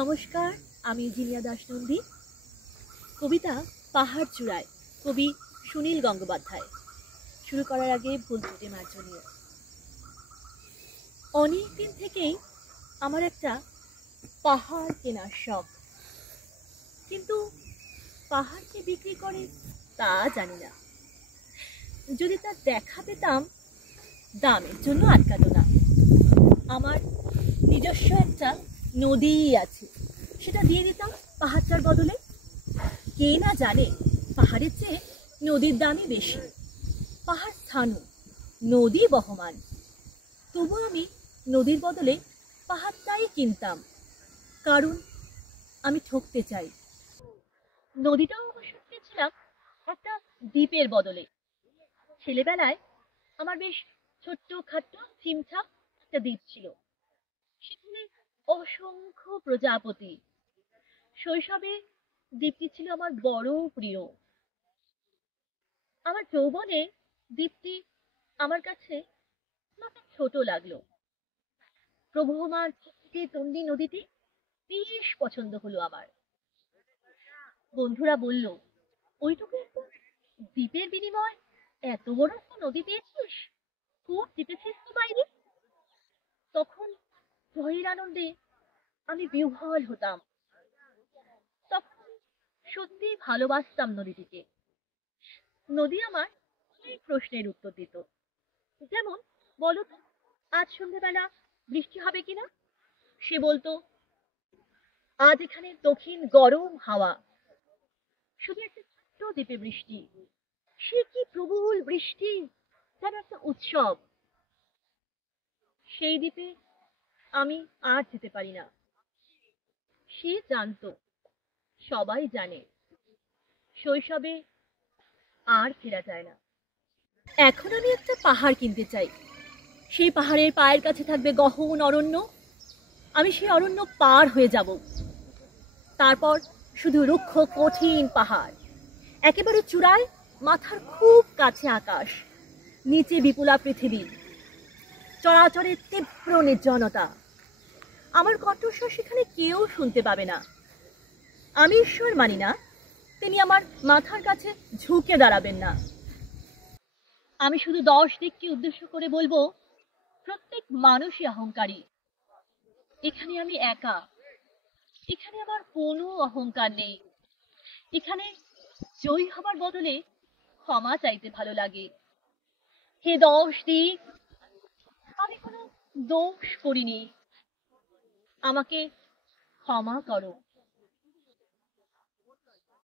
নমস্কার, আমি জিনিয়া দাস নন্দী। কবিতা পাহাড় চূড়ায়, কবি সুনীল গঙ্গোপাধ্যায়। শুরু করার আগে ভুল ত্রুটি মার্জনীয়। অনেক দিন থেকেই আমার একটা পাহাড় কেনার শখ, কিন্তু পাহাড় কে বিক্রি করে তা জানি না। যদি তার দেখা পেতাম, দামের জন্য আটকাতো না। আমার নিজস্ব একটা নদীই আছে, সেটা দিয়ে দিতাম পাহাড়টার বদলে। কে না জানে পাহাড়ের চেয়ে নদীর দামই বেশি। পাহাড় স্থাণু, নদী বহমান, তবু আমি নদীর বদলে পাহাড়টাই কিনতাম, কারণ আমি ঠকতে চাই। নদীটাও অবশ্য কিনেছিলাম একটা দ্বীপের বদলে। ছেলেবেলায় আমার বেশ ছোট্ট খাট্ট ছিমছাম একটা দ্বীপ ছিল, সেখানে অসংখ্য প্রজাপতি। শৈশবে দ্বীপটি ছিল আমার বড় প্রিয়। আমার যৌবনে দ্বীপটি আমার কাছে অনেকটা ছোট লাগলো। প্রবহমান তন্ডী নদীটি বেশ পছন্দ হলো আমার। বন্ধুরা বলল, ওইটুকু একটা দ্বীপের বিনিময় এত বড় একটা নদী পেয়েছিস, খুব জিতেছিস তো বাইরে। তখন ভয়ের আনন্দে আমি বিহ্বল হতাম। তখন সত্যি ভালোবাসতাম নদীটিকে। নদী আমার অনেক প্রশ্নের উত্তর দিত, যেমন, বলো তো, আজ সন্ধ্যেবেলা বৃষ্টি হবে কিনা। সে বলতো, আজ এখানে দক্ষিণ গরম হাওয়া। শুধু একটা ছোট্ট দ্বীপে বৃষ্টি, সে কি প্রবল বৃষ্টি, যেন একটা উৎসব। সেই দ্বীপে আমি আর যেতে পারি না। সে জানতো, সবাই জানে, শৈশবে আর ফেরা যায় না। এখন আমি একটা পাহাড় কিনতে চাই। সেই পাহাড়ের পায়ের কাছে থাকবে গহন অরণ্য। আমি সেই অরণ্য পার হয়ে যাব। তারপর শুধু রুক্ষ কঠিন পাহাড়, একেবারে চূড়ায় মাথার খুব কাছে আকাশ, নিচে বিপুলা পৃথিবী, চরাচরের তীব্র নির্জনতা। আমার কণ্ঠস্বর সেখানে কেউ শুনতে পাবে না। আমি ঈশ্বর মানি না, তিনি আমার মাথার কাছে ঝুঁকে দাঁড়াবেন না। আমি শুধু 10 দিককে উদ্দেশ্য করে বলবো, প্রত্যেক মানুষই অহংকারী। এখানে আমি একা। এখানে আমার কোনো অহংকার নেই। এখানে জয়ী হবার বদলে ক্ষমা চাইতে ভালো লাগে। হে 10 দিক, আমি কোনো দোষ করিনি, আমাকে ক্ষমা করো।